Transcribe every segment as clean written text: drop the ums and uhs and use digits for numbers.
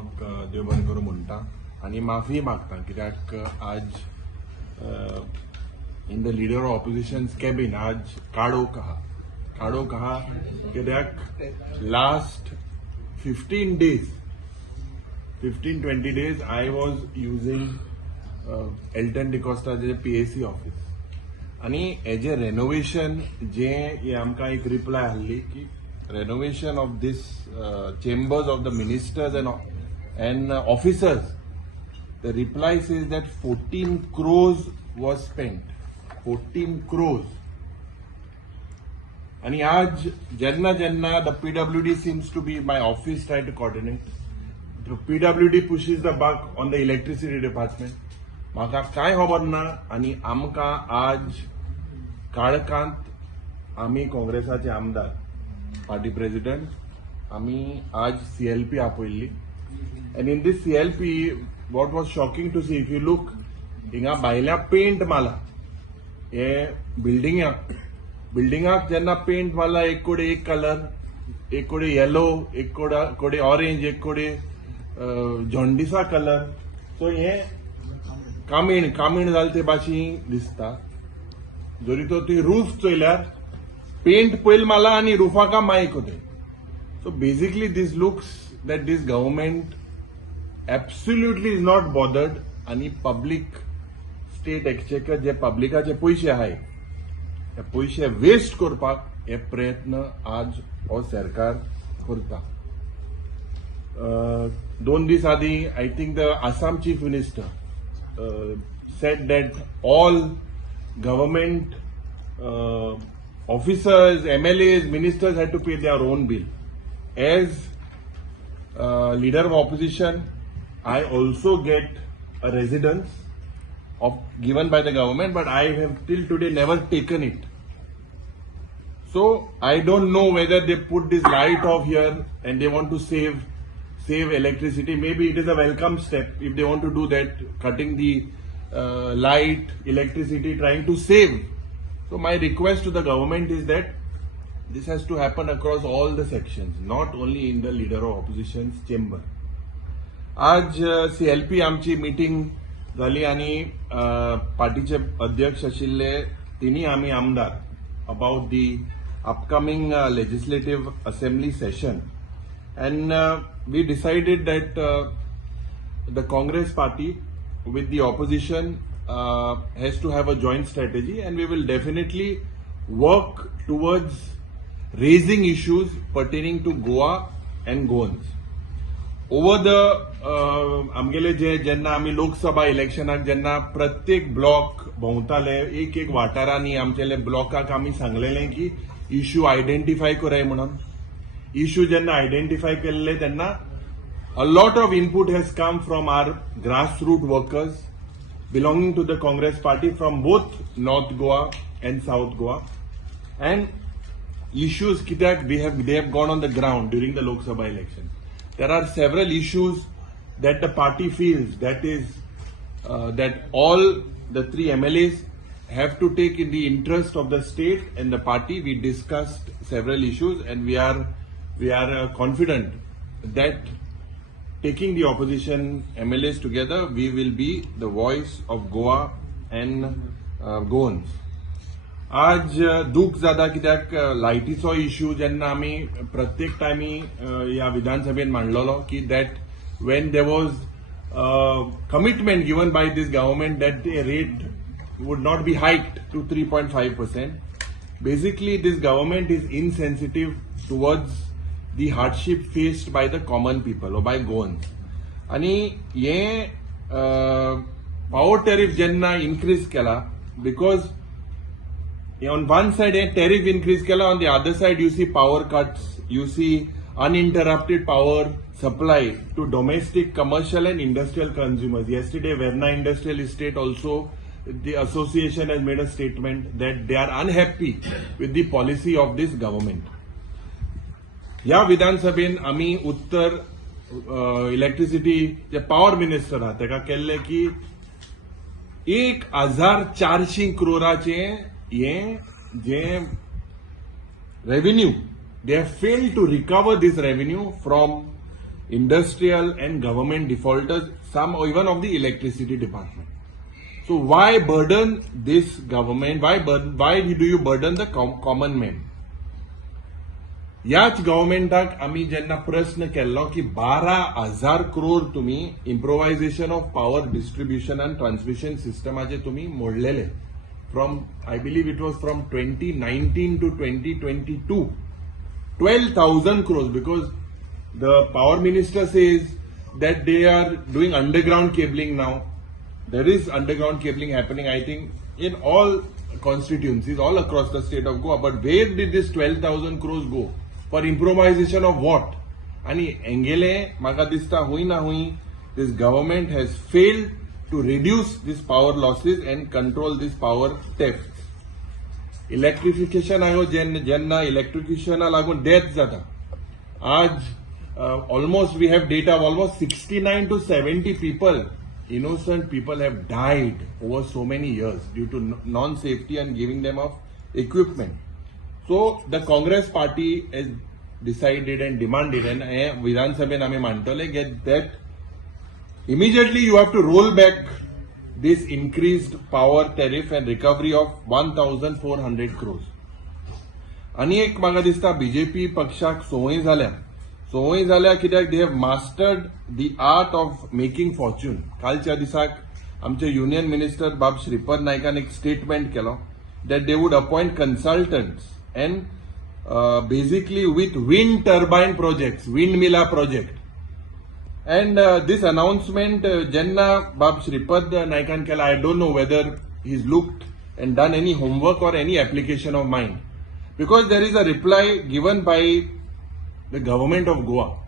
देवाक देव बरें करूं म्हणटा आनी माफी मागता कित्याक आज in the leader of oppositions cabin आज काडोक आहा कित्याक last 15-20 days I was using Elton डिकॉस्टाचे PAC ऑफिस आणि हेजे रेनोवेशन जे आमकां एक रिप्लाय आहली की renovation of this chambers of the ministers and officers. The reply says that 14 crores was spent. 14 crores. And आज jenna the PWD seems to be my office try to coordinate. The PWD pushes the buck on the electricity department. म्हाका काय खबर ना आणि आमकां आज काळकांत आमी काँग्रेसाचे आमदार पार्टी प्रेसिडेंट आम्ही आज CLP आपयल्ली and in this CLP what was shocking to see if you look हिंगा भायल्या पेंट माला हे बिल्डिंगाक जेन्ना पेंट मारला एक कोडे एक कलर एक कोडे येलो एक कोडे ऑरेंज एक कोडे जॉन्डिसा कलर सो हे कामीण जाल ते भाशी दिसता जरी तो ती रूफ चोयल्यार पेंट पयल माला आणि रुफाका मायक होते so basically this looks that this government absolutely is not bothered आणि पब्लिक स्टेट एक्सचेकर जे पब्लिकाचे पैसे आहे ते पैसे वेस्ट करपाक हे प्रयत्न आज हो सरकार करता 2 दीस आदी I think the Assam chief minister said that all government officers, MLAs, ministers had to pay their own bill. As leader of opposition, I also get a residence given by the government, but I have till today never taken it. So I don't know whether they put this light off here and they want to save electricity. Maybe it is a welcome step if they want to do that, cutting the light, electricity, trying to save. So my request to the government is that this has to happen across all the sections, not only in the leader of opposition's chamber. आज CLP आमची meeting झाली आणि पार्टीचे अध्यक्ष आशिल्ले तिनी आमी आमदार about the upcoming legislative assembly session and we decided that the Congress party with the opposition has to have a joint strategy and we will definitely work towards raising issues pertaining to Goa and Goans. Over the आमगेले जेन्ना आमी लोकसभा इलेक्शनाक जेन्ना प्रत्येक block भोंवताले एक वाठारांनी आमचेले ब्लॉकाक आमी सांगलेले की issue identify कराय म्हणून इश्यू जेन्ना आयडेंटिफाय केल्ले तेन्ना a lot of input has come from our grassroots workers belonging to the Congress party from both North Goa and South Goa, and issues kitak they have gone on the ground during the Lok Sabha election. There are several issues that the party feels that that all the 3 MLAs have to take in the interest of the state and the party. We discussed several issues and we are confident that taking the opposition MLAs together, we will be the voice of Goa and Goans. आज दुख जाता कित्याक लायटीचो issue जेन्ना आमी प्रत्येक टायमी ह्या विधानसभेन मांडलेलो की that when there was commitment given by this government that the rate would not be hiked to 3.5%. Basically, this government is insensitive towards the hardship faced by the common people or by Goans. आणि हे power tariff जेन्ना increase केला because on one side a tariff increase केला, on the other side you see power cuts, you see uninterrupted power supply to domestic, commercial and industrial consumers. Yesterday Verna Industrial Estate also, the association has made a statement that they are unhappy with the policy of this government. या विधानसभेन आमी उत्तर electricity जे power minister आहा तेका केल्ले की 1400 crores hey J revenue, they have failed to recover this revenue from industrial and government defaulters, some even of the electricity department. So why burden this government? Why do you burden the common man? याच गव्हर्मेंटाक आम्ही जेन्ना प्रश्न केल्लो की 12,000 crore तुम्ही improvisation of power distribution and transmission सिस्टमाचे तुम्ही मोडलेले from I believe it was from 2019 to 2022 12,000 crores because the power minister says that they are doing underground cabling now. There is underground cabling happening, I think, in all constituencies all across the state of Goa. But where did this 12,000 crores go? For improvisation of what? आणि एंगेले म्हाका दिसता हुई ना हुई this government has failed to reduce this power losses and control this power theft. Electrification आयो जेन्ना इलेक्ट्रिफिकेशना लागून death जाता आज almost we have data of almost 69 to 70 people, innocent people have died over so many years due to non-safety and giving them of equipment. So the Congress party has decided and demanded, and Vidhan Sabhen आम्ही मांडतले get that immediately you have to roll back this increased power tariff and recovery of 1,400 crores. आणि एक म्हाका दिसता BJP पक्षाक संवय झाल्या कित्याक they have mastered the art of making Fortune. कालच्या दिसाक आमचे युनियन मिनिस्टर बाब श्रीपद नायकान एक statement Kelo that they would appoint consultants and basically with wind turbine projects, windmilla project. And this announcement, Jenna Bab Shripad Naikan Kela, I don't know whether he's looked and done any homework or any application of mine. Because there is a reply given by the government of Goa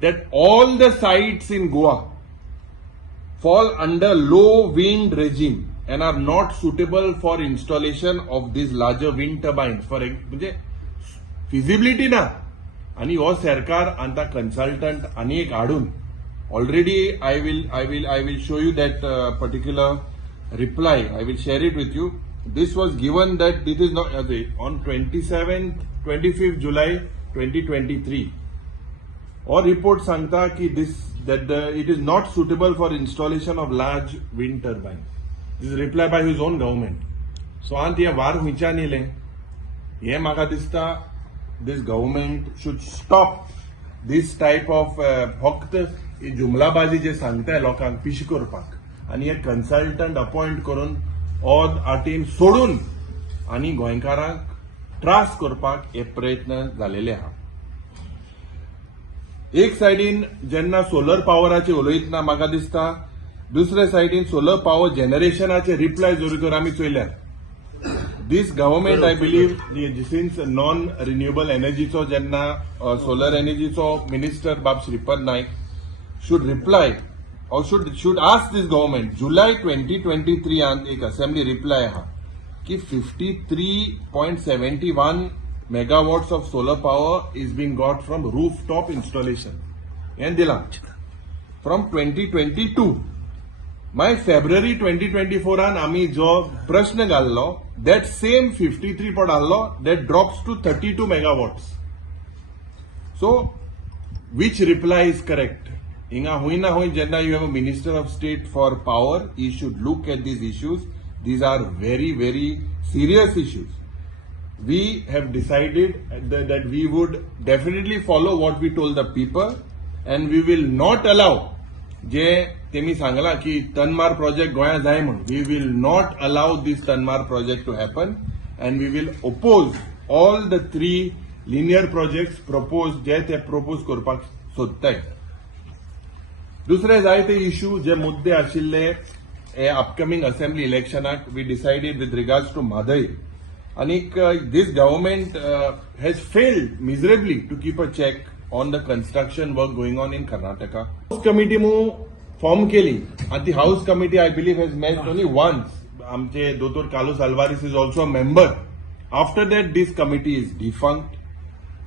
that all the sites in Goa fall under low wind regime and are not suitable for installation of these larger wind turbines. For म्हणजे feasibility ना आणि हो सरकार आता consultant आणि एक हाडून already I will show you that particular reply. I will share it with you. This was given that this is not on 25th July 2023. Or report सांगता की it is not suitable for installation of large wind turbines. This is reply by his own government. So आंत हे वार हुंयच्यान येले हे म्हाका दिसता this government should stop this type of फक्त जुमलाबाजी जे सांगताय लोकांक पिश करपाक आणि हे कन्सल्टंट अपॉइंट करून ऑल आ टीम सोडून आणि गोंयकारांक त्रास करपाक हे प्रयत्न झालेले आहा. एक सायडीन जेन्ना सोलर पावराचे उलयतना म्हाका दिसता दुसरे सायडीन सोलर पावर जनरेशनाचे रिप्लाय जर आमी चोयल्यात this government I believe since non renewable energyचो जेन्ना solar energyचो minister Bab Shripad Naik should reply or should ask this government July 2023 आंत एक assembly reply आहा की 53.71 megawatts of solar power is being got from rooftop installation and दिला from 2022. My February 2024 आन आम्ही जो प्रश्न घाल्लो that same 53 पड आहलो that drops to 32 megawatts. So which reply is correct? Inga hui na hui jenna you have a minister of state for power, he should look at these issues. These are very very serious issues. We have decided that we would definitely follow what we told the people and we will not allow जे तेमी सांगला की Tamnar project गोंया जाय म्हणून we will not allow this Tamnar project to happen and we will oppose all the 3 linear projects propose जे ते propose करपाक सोदताय. दुसरे जायते इश्यू जे मुद्दे आशिल्ले हे अपकमिंग असेंब्ली इलेक्शनाक we decided with regards to Mhadei आनीक this government has failed miserably to keep a check on the construction work going on in Karnataka. House committee form केली and the House committee I believe has met only once. आमचे Dr. Carlos Alvarez is also a member. After that this committee is defunct.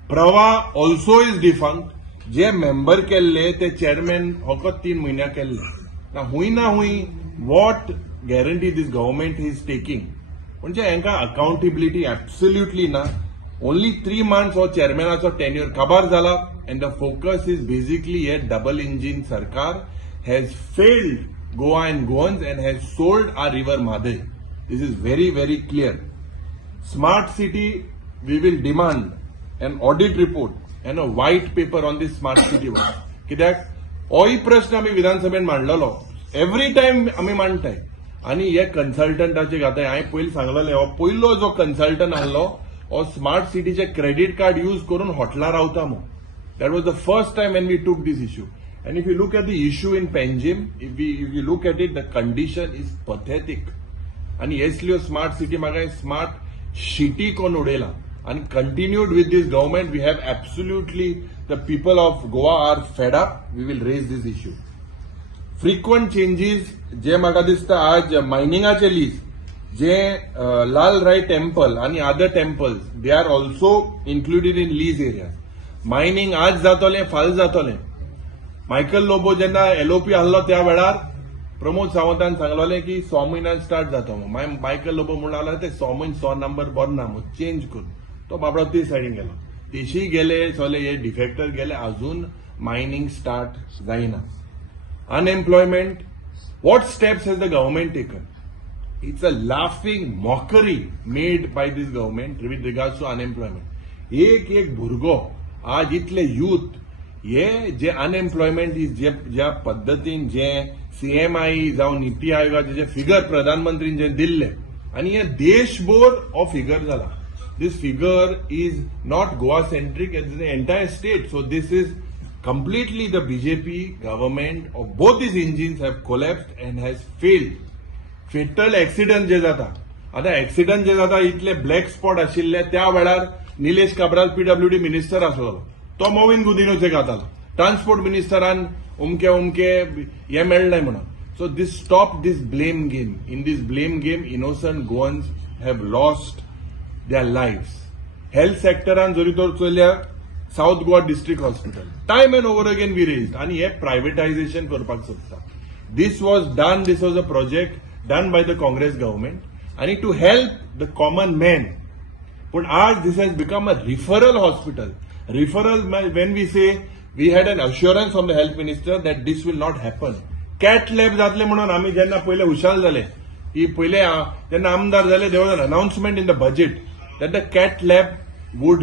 Prava also is defunct. J member केल्ले ते chairman फकत 3 महिन्या केल्ले. ना हुई what guarantee this government is taking? म्हणजे हांकां accountability absolutely ना. only 3 months or chairmanacho tenure kabar zala, and the focus is basically a double engine sarkar has failed Goa and Goans and has sold our river Madhe. This is very, very clear. Smart city, we will demand an audit report and a white paper on this smart city वर. कित्याक होय प्रश्न आमी विधानसभेन मांडलेलो, every time आमी मांडटाय आणि हे कन्सल्टंटाचे घाताय. हांवें पयलीं सांगलेलें, हो पयलो जो कन्सल्टंट आहलो हो स्मार्ट सिटीचे क्रेडिट कार्ड यूज करून हॉटेलां रावता म्हणून. That was the first time when we took this issue. And if you look at the issue in Panjim, if you look at it, the condition is pathetic. And यसलियो smart city म्हाका smart city कोण उडयला. And continued with this government, we have absolutely, the people of Goa are fed up. We will raise this issue. Frequent changes, जे म्हाका दिसता आज मायनिंगाचे lease, जे लाल राय temple आणि other temples, they are also included in lease areas. Mining आज जातोलें, फाल जातोलें. Michael Lobo जेन्ना LOP आहलो त्या वेळार प्रमोद सावंतान सांगलोलें की 6 म्हयन्यान स्टार्ट जाता म्हणून. मायकल लोबो म्हणून लागला ते 6 म्हयने 6 नंबर बरना म्हणून चेंज करून तो बाबडो ते सायडीन गेलो. तेशी गेले सगळे हे डिफेक्टर गेले, अजून मायनिंग स्टार्ट जायना. Unemployment, what steps has the government taken? It's a laughing mockery made by this government with regards to unemployment. एक भुरगो आज इतले यूथ हे जे अनएम्प्लॉयमेंट ज्या पद्दतीन जे सीएमआय जावं नीती आयोगाचे जे फिगर प्रधानमंत्रीन जे दिल्ले आणि हे देशभर हो फिगर जाला. This figure is not Goa centric, it's the entire state. So this is completely the BJP government of both these engines have collapsed and has failed. Fatal accident जे जाता, आता accident जे जाता इतले black spot आशिल्ले त्या वेळार Nilesh Cabral PWD minister आसलो तो मोविन गुदिनोचे घातालो. Transport मिनिस्टरान उमके हे मेळ्ळें म्हणून. So this stop this blame game. In this blame game innocent Goans have lost their lives. Health sectoran जरी तर चलल्या south Goa district hospital time and over again we raised आणि हे प्रायव्हेटायझेशन करपाक सोदता. This was a project done by the Congress government आणि to help the common man. पण आज this has become a referral hospital. Referral when we say we had N assurance from the health minister that this will not happen. Cat lab जातले म्हणून आम्ही जेन्ना पहिले हुशाल झाले की पहिले जेन्ना आमदार झाले there was an announcement in the budget that the CAT lab would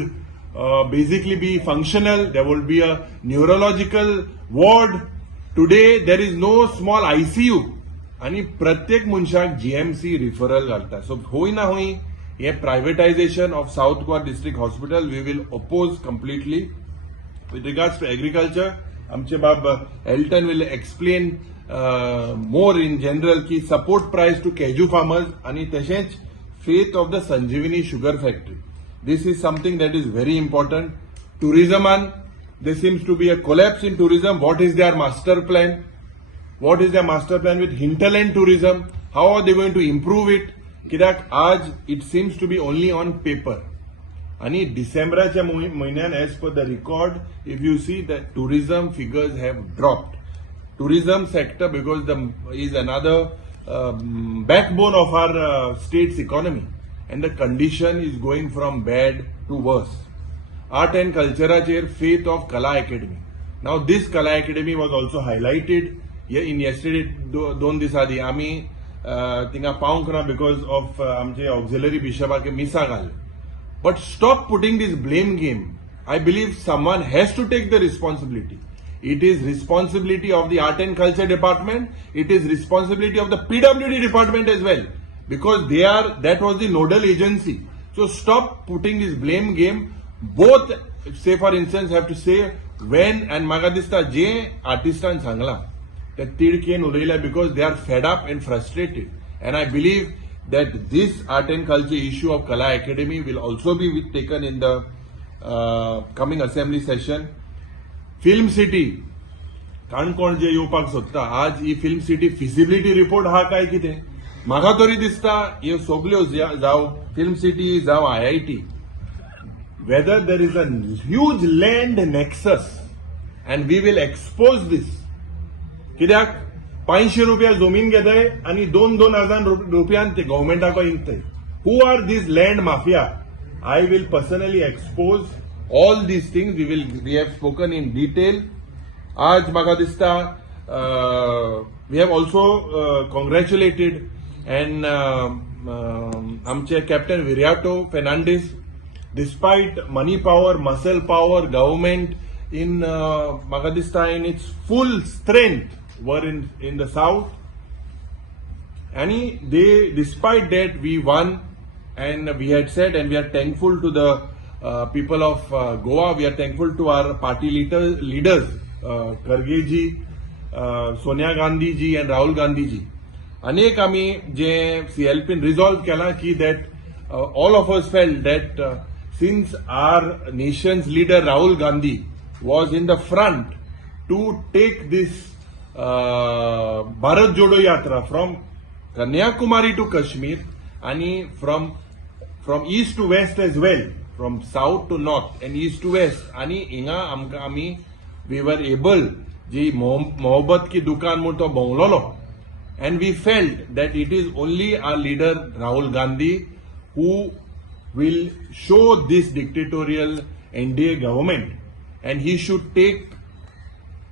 basically be functional. There would be a neurological ward. Today there is no small ICU. आणि प्रत्येक मनशाक GMC referral घालता. So होय ना होय हे privatization of South Goa District Hospital we will oppose completely. With regards to agriculture, आमचे बाब Elton will explain more in general की support price to cashew farmers आणि तसेच faith of the Sanjeevani sugar factory. This is something that is very important. Tourism, there seems to be a collapse in tourism. What is their master plan? What is their master plan with hinterland tourism? How are they going to improve it? कित्याक आज it seems to be only on paper. आणि डिसेंबराच्या महिन्यान as per the record, if you see that tourism figures have dropped. Tourism sector because is another backbone of our state's economy, and the condition is going from bad to worse. Art and culture faith of Kala Academy. Now this Kala Academy was also highlighted in yesterday. दोन this आधी आम्ही थिंगा पावंक ना because of आमचे auxiliary bishop मिसा घाले. But stop putting this blame game. I believe someone has to take the responsibility. It is responsibility of the art and culture department. It is responsibility of the PWD department as well, because that was the nodal agency. So stop putting this blame game. Both, say for instance, have to say when and Magadista J artistan sangla that Tidken Ureila because they are fed up and frustrated. And I believe that this art and culture issue of Kala Academy will also be taken in the coming assembly session. Film city Canacona जे येवपाक सोदता आज ही film city feasibility report हा काय कितें म्हाका तरी दिसता ह्यो सगल्यो जावं फिल्म सिटी जावं IIT whether there is a huge land nexus and we will expose this. कित्याक 500 रुपया जमीन घेताय आणि 2,000 रुपयान ते गव्हर्मेंटाक इंकताय. Who are these land mafia I will personally expose all these things. We have spoken in detail. आज म्हाका दिसता we have also congratulated and आमचे Captain Viriato Fernandes, despite money power, muscle power, government in म्हाका दिसता in its full strength were in the south, and despite that we won, and we had said, and we are thankful to the people of Goa. We are thankful to our party leaders, Kharge ji, Sonia Gandhi ji and Rahul Gandhi ji. अनेक आम्ही जे CLP resolve केला की that all of us felt that since our nation's leader Rahul Gandhi was in the front to take this Bharat Jodo Yatra from Kanyakumari to Kashmir and from east to west as well, from south to north and east to west, आणि हिंगा आमकां आमी we were able जी मोहब्बत की दुकान म्हणून तो भोंवलोलो, and we felt that it is only our leader Rahul Gandhi who will show this dictatorial NDA government, and he should take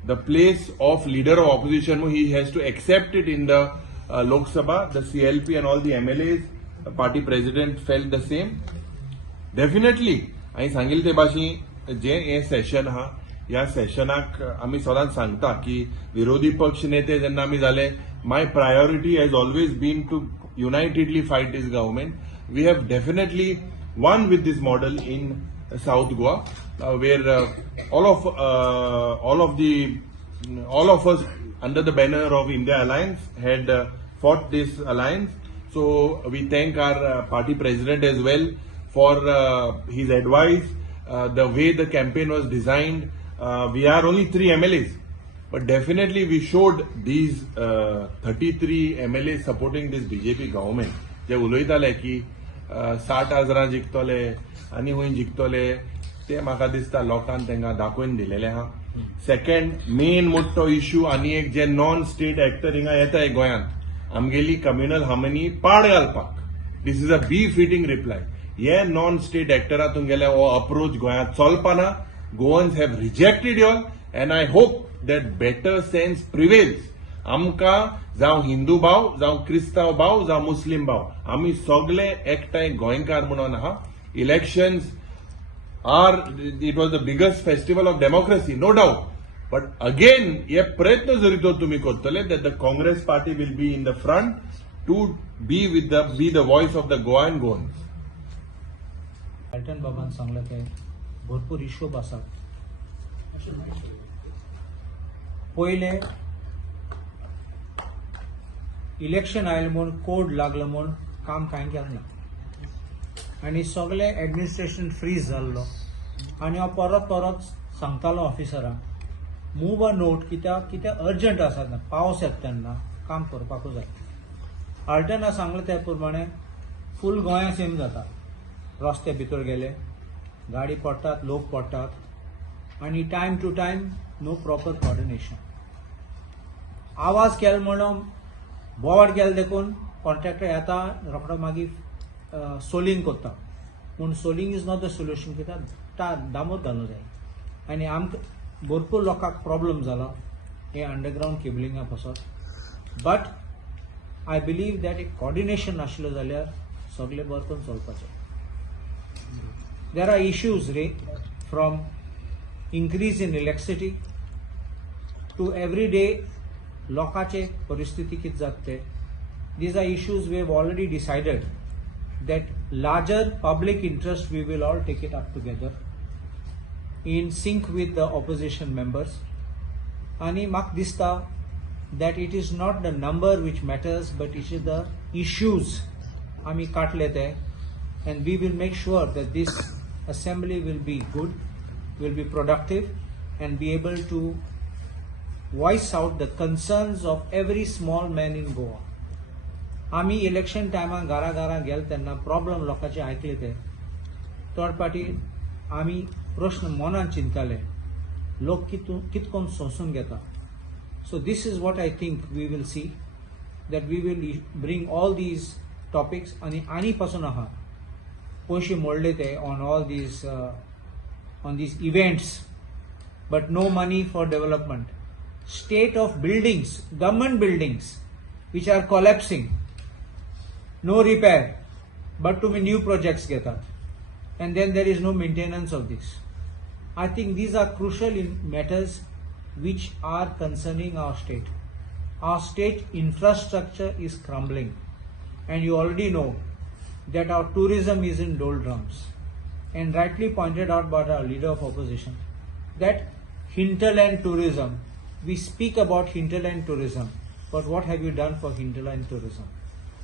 the place of leader of opposition. He has to accept it in the Lok Sabha. The CLP and all the MLAs, party president felt the same. Definitely, I सांगिल ते भाशी जे हे session हा, या सेशनाक आम्ही सदांच सांगता की विरोधी पक्ष नेते जेन्ना आम्ही जाले, my priority has always been to unitedly fight this government. We have definitely won with this model in South Goa, where all of us under the banner of India Alliance had fought this alliance. So we thank our party president as well for his advice, the way the campaign was designed. We are only 3 MLAs, but definitely we showed these 33 MLAs supporting this BJP government. जे उलयताले की 60,000 जिखतले आनी हुंय जिखतले, ते म्हाका दिसता लोकांक तांकां दाखोवन दिलेले हा. सेकंड मेन मोठो इश्यू आनी एक जे नॉन स्टेट एक्टर हिंगा येताय गोंयांत, आमगेली कम्युनल हार्मनी पाड घालपाक. This is a befitting reply. हे नॉन स्टेट एक्टरा तुमगेले हो अप्रोच गोंयांत चलपाना. Goans have rejected you all, and I hope that better sense prevails. आमका जावं हिंदू भाव, जावं क्रिस्ताव भाव, जावं मुस्लिम भाव, आम्ही सगळे एकठांय गोंयकार म्हणून आहा. Elections it was the biggest festival of democracy, no doubt. But again, हे प्रयत्न जरी तो तुम्ही करतले that the Congress party will be in the front to be the voice of the Goa and Goans. Alton Baban सांगलं की भरपूर issues आसात. पहिले election आयले म्हूण कोड लागलो म्हूण काम कांय केलें ना, आनी सगळे एडमिनिस्ट्रेशन फ्रीज जाल्लो, आनी हांव परत सांगतालो ऑफिसरांक मूव अ नोट कित्याक अर्जंट आसा ना, पावस येता तेन्ना काम करपाकूच जाय. आल्टना सांगलें ते प्रमाणे फूल गोंया सेम जाता. रस्ते भितर गेले, गाडी पडटात, लोक पडटात, आणि time to time no proper coordination. आवाज केलो म्हणून बोवाड गेले देखून कॉन्ट्रॅक्टर येता रोखडो मागीर सोलिंग करता, पूण soling is not the solution. कित्याक दामोद घालूं जाय, आनी आमकां भरपूर लोकांक प्रॉब्लम जालो हे अंडरग्रावंड केबलिंगा पासून. बट आय बिलीव दॅट एक कोऑर्डिनेशन नाशिल्लो जाल्यार सगळें बरें करून चलपाचें. There are issues from increase in electricity to everyday lokache paristhiti kit jatte. These are issues we have already decided that larger public interest we will all take it up together in sync with the opposition members. Ani mak dista that it is not the number which matters, but it is the issues ami katle te, and we will make sure that this assembly will be good, will be productive, and be able to voice out the concerns of every small man in Goa. आम्ही election टायमार घरा गेले तेन्ना problem लोकांचे आयकले ते थोड पाटी आम्ही प्रश्न मनान चिंतताले, लोक कितकोन सोंसून घेता. So this is what I think we will see, that we will bring all these topics, आणि पासून आहा पयशे मोडले ते on all these events, but no money for development. State of buildings, government buildings, which are collapsing, no repair, but to be new projects get up, and then there is no maintenance of this. I think these are crucial matters which are concerning our state. Our state infrastructure is crumbling, and you already know that our tourism is in doldrums, and rightly pointed out by our leader of opposition that hinterland tourism, we speak about hinterland tourism, but what have you done for hinterland tourism?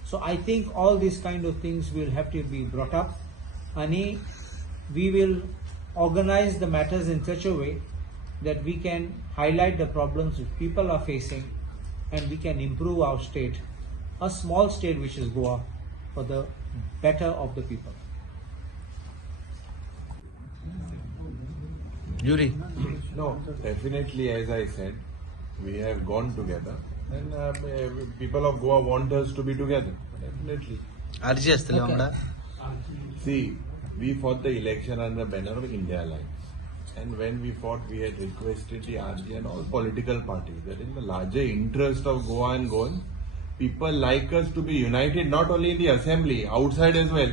So I think all these kind of things will have to be brought up, and we will organize the matters in such a way that we can highlight the problems which people are facing, and we can improve our state, a small state which is Goa, for the better of the people. Yuri. No, definitely, as I said, we have gone together, and people of Goa want us to be together. Definitely. अर्जी असतली वांगडा. See, we fought the election under the banner of India Alliance, and when we fought, we had requested the RG and all political parties that in the larger interest of Goa and Goans, people like us to be united not only in the assembly, outside as well.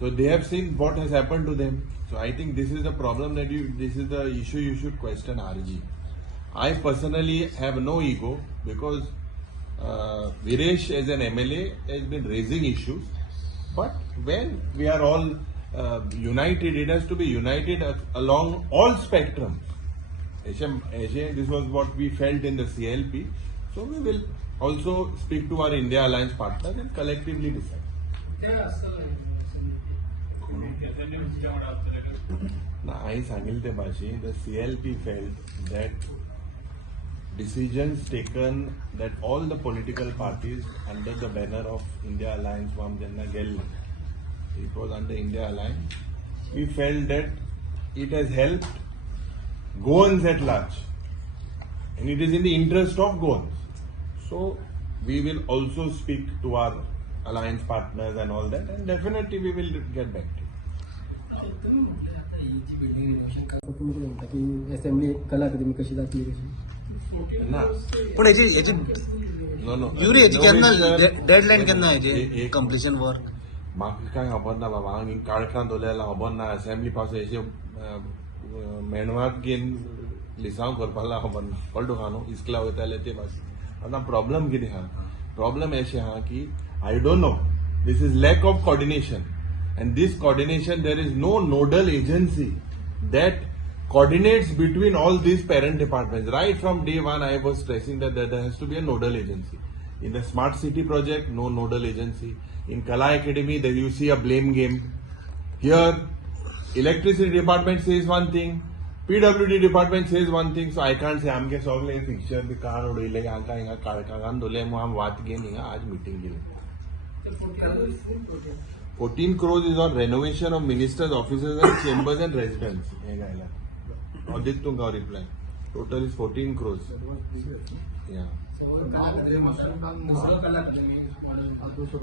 So they have seen what has happened to them. So I think this is the problem this is the issue you should question RG. I personally have no ego because Viresh as an MLA has been raising issues. But when we are all united, it has to be united along all spectrums. This was what we felt in the CLP. So we will also speak to our India Alliance partners and collectively decide. I सांगितले ते भाषी, the CLP felt that decisions taken that all the political parties under the banner of India Alliance Jenna Gel, it was under India Alliance, we felt that it has helped Goans at large, and it is in the interest of Goans. So we will also speak to our alliance partners and all that, and definitely we will get back to it. Assembly कला अकादमी कशी जातली कशी ना पण याची no no Yuri याची केन्ना deadline केन्ना याची कंप्लीशन वर्क. म्हाका कांय खबर ना बाबा, हांव काळखान दवरलेला खबर ना, असेंब्ली पास हेचे मेणवात घेवन लिसांव करपाक खबर ना, कळ्ळो तुका न्हू, इस्कला वयताले ते भाशेन. आतां प्रॉब्लम कितें आहा, प्रॉब्लम अशें आहा की I don't know, this is lack of coordination, and this coordination, there is no nodal agency that coordinates between all these parent departments. Right from day one, I was stressing that there has to be a nodal agency. In the Smart City project, no nodal agency. In Kala Academy, there you see a blame game. Here, electricity department says one thing, PWD department says one thing, so I can't say, आमगे सगळे fixture B car उडयले, आमकां हिंगा काळखान दवरले, म्हणून आमी वाद घेवन हिंगा आज मीटिंग केली. 14 crores is on renovation of ministers' offices and chambers and residence. Audit tunga reply. Total is 14 crores. Yeah.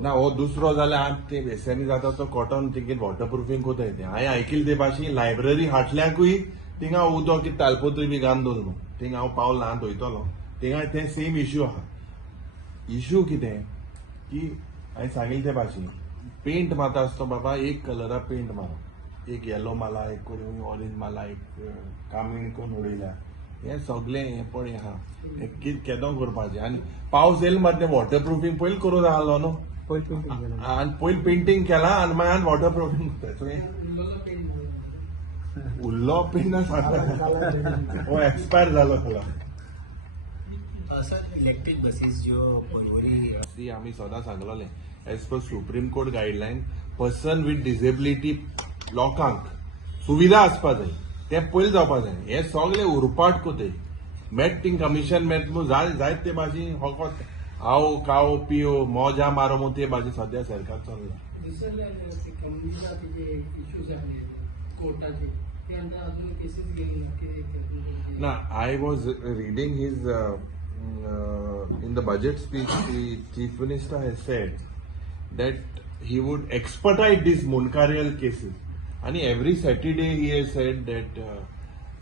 ना हो दुसरो जाल्यार आज ते बेसांनी जाता तो कॉटन तिकेट वॉटरप्रुफींग कोता येते. हांवें आयकिल्लें ते भाशेन लायब्ररी हाटल्याकूय थिंगा उदक तालपत्री बी घालून दवरलो. थिंगा हांव पावल ल्हान वयतलो. थिंगा ते सेम इश्यू आहा. इश्यू कितें की हांवें सांगिल्लें ते भाशेन पेंट मारता आसतो बाबा, एक कलरा पेंट मारो, एक येलो माला, एक ऑरेंज माला, एक कामीण कोण उडयल्या, हे सगळें हे पळय आहा, केदो करपाचें. आनी पावस येयलो मात तें वॉटरप्रुफींग पयलीं करूं जाय न्हू, आनी पयलीं पेंटींग केलां आनी मागीर वॉटरप्रुफींग उरलो पेंट ना सांगता हो एक्सपायर जालो सगळो. इलेक्ट्रीक बसीस ज्यो परवरी आमी सदां सांगलोलें, as per Supreme Court guideline, person with disability लोकांक सुविधा आसपा जाय, तें पयलीं जावपा जाय. हे सगळे उरपाट कोताय मेट थिंग कमिशन मेट न्हू, जायत ते भाशेन फकत आओ खाओ पियो मौजा मारो म्हणून ते भाशेन सद्या सरकार चल्ला. ना I was reading his in the budget speech, the Chief Minister has said that he would expedite these Munkarial cases. And every Saturday he has said that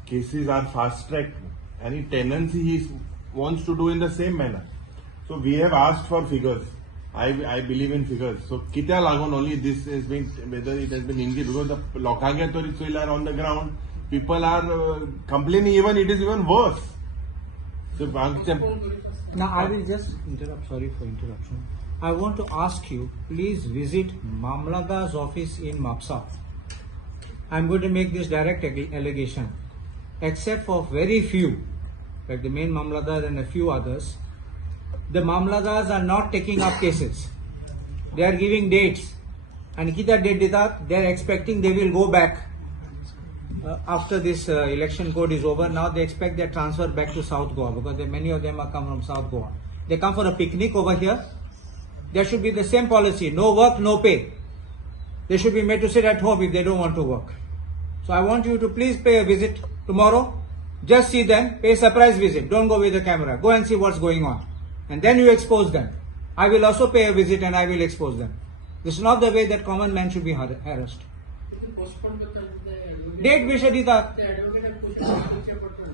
cases are fast tracked and tenancy he wants to do in the same manner. So we have asked for figures. I believe in figures. So kitya lagun only this has been, whether it has been increased, because the lokange tori soil are on the ground. People are complaining, even it is even worse. So Now I will just interrupt, sorry for interruption. I want to ask you, please visit Mamlada's office in Mapsa. I'm going to make this direct allegation. Except for very few, like the main Mamladar and a few others, the Mamladars are not taking up cases. They are giving dates. And kita date dita, they are expecting they will go back after this election code is over. Now they expect their transfer back to South Goa, because many of them are come from South Goa. They come for a picnic over here. There should be the same policy: no work, no pay. They should be made to sit at home if they don't want to work. So I want you to please pay a visit tomorrow. Just see them, pay a surprise visit. Don't go with the camera. Go and see what's going on. And then you expose them. I will also pay a visit and I will expose them. This is not the way that common man should be harassed. Date विषय दितात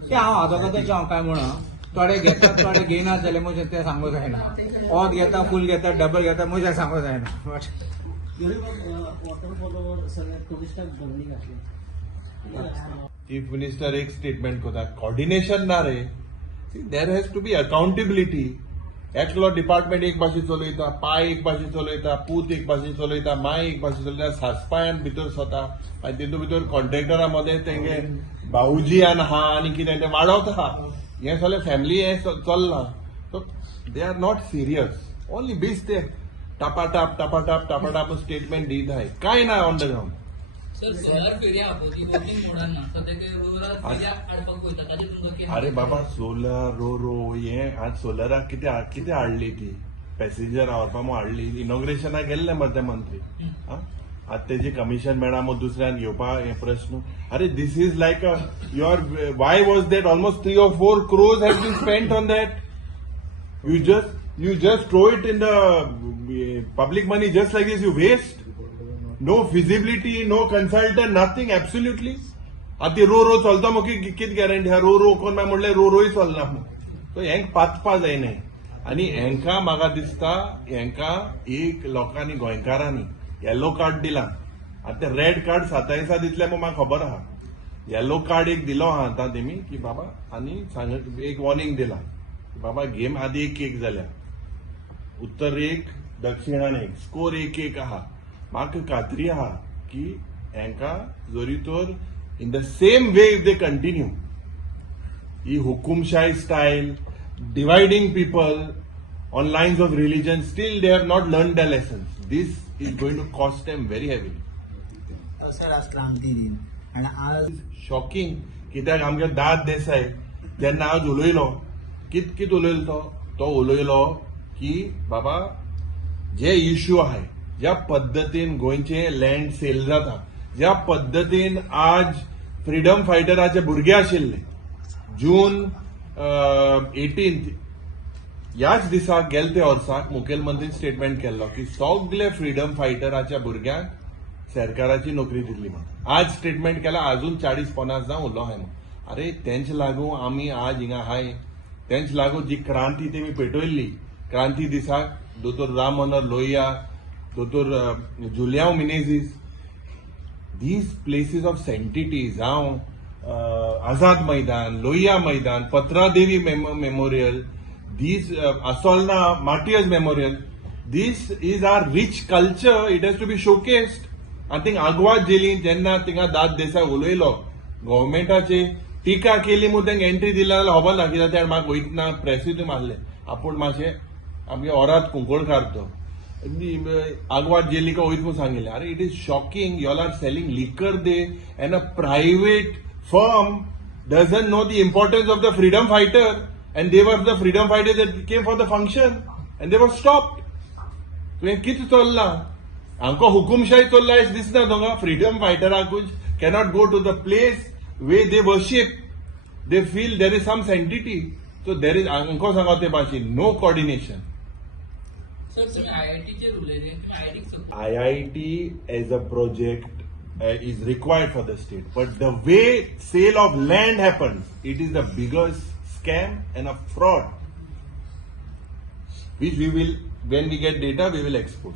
ते हांव आदोगादाचें हांव काय म्हणा थोडे घेतात थोडे घेयनात जाल्यार म्हजें तें सांगूंक जायना ऑद घेता फूल घेता डबल घेता म्हजें सांगूंक जायना वॉटर सगळ्यात टुरिस्टाक बंदी घातली. चीफ मिनिस्टर एक स्टेटमेंट करता, कोऑर्डिनेशन ना रे. There has to be accountability. एकलो डिपार्टमेंट एक भाशेन चलयता, पाय एक भाशेन चलयता, पूत एक भाशेन चलयता, माय एक भाशेन चलयता, सासपायान भितर स्वता आनी तितून भितर कॉन्ट्रॅक्टरा मदें तेंगे भाऊजीयान आहा आनी कितें तें वाडवता. हें सगळें फॅमिली हें चलना. So they are not serious. Only best ते टापाटाप स्टेटमेंट दीत आहाय, काय ना on the ground. Sir solar ferry आपोवची वोटिंग कोणाक ना सो तेका रुरल फेऱ्या हाडपाक वयता ताजे तुमकां कितें अरे बाबा सोलर रो हे आज सोलराक कितें हाडली ती पॅसेंजर व्हरपाक हाडली. इनॉग्रेशनाक गेल्ले मरे मंत्री. आज तेजी कमिशन मेळा मग दुसऱ्यान घेवपाक हे प्रश्न. अरे this is like your why was that almost 3 or 4 crores has been spent on that. You just throw it in the public money just like this. You waste. No feasibility, no consultant, nothing, absolutely. आता रो चलता मग किती guarantee हा रो कोण म्हणले रोय चलना. सो हेंक पाचपा जायना. आनी हेंका म्हाका दिसता हेंका एक लोकांनी गोंयकारांनी येलो कार्ड दिला. आता रेड कार्ड 27 दितले मग म्हाका खबर आहा. येलो कार्ड एक दिलो आहा आतां तेमी की बाबा आनी सांग एक वॉर्निंग दिला की बाबा गेम आदी 1-1 जाल्या. उत्तर 1 दक्षिणान 1 स्कोर 1-1 आहा. म्हाका खात्री आहा की हेंका जोरी तर in the same way if they continue ही हुकुमशाही style dividing people on lines of religion still they have not learn the lessons. This is going to cost them very heavily. Sir आज क्रांती दिन आणि आज शॉकिंग कित्याक आमगे दाद देसाय जेन्ना आज उलयलो कित उलयलो तो उलयलो की बाबा जे इश्यू आहाय ज्या पद्दतीन गोंयचे लँड सेल जाता ज्या पद्दतीन आज फ्रीडम फायटराचे भुरगे आशिल्ले जून 18 ह्याच दिसाक गेले ते वर्साक मुखेलमंत्रीन स्टेटमेंट केल्लो की सगळे फ्रीडम फायटराच्या भुरग्यांक सरकाराची नोकरी दिल्ली म्हणून. आज स्टेटमेंट केला अजून 40-50 जावं उरलो आहाय म्हणून. अरे तेंच लागू आमी आज हिंगा आहाय. तेंच लागू जी क्रांती तेमी पेटयल्ली क्रांती दिसाक दोतोर राम मनोहर लोहिया दोतोर Julião Menezes these places of sanctities, Azad Maidan, Lohiya Maidan, Patra Devi Memorial, these Asolna Martyrs Memorial, this is our rich culture, it has to be showcased. I think Agwad Jelin, Jenna, Tinga Dad Desa Uloilo, governmentaचे टीका केली मग त्यांना entry दिला हवा लागला त्या म्हाका वयतना प्रेसीत मारले आपूण मातशें आमगे ओरात कुंकोळ काडतो आगवाद जेली का वयत सांगिल्लें. अरे it is shocking. Y'all are selling liquor they and a private firm doesn't know the importance of the freedom fighter and they were the freedom fighter that came for the function and they were stopped. तुवें कितें चल्ला हांकां हुकुमशाही चल्ला अशें दिसना तुका. Freedom फायटराकूच cannot go to the place where they worship. They feel there is some sanctity. So there is हांकां सांगो ते भाशेन नो कोऑर्डिनेशन. सर तुम्ही IIT उलयले तुम्ही IIT IIT as a project is required for the state, but the way sale of land happens, it is the biggest scam and a fraud, which we will, when we get data, we will expose.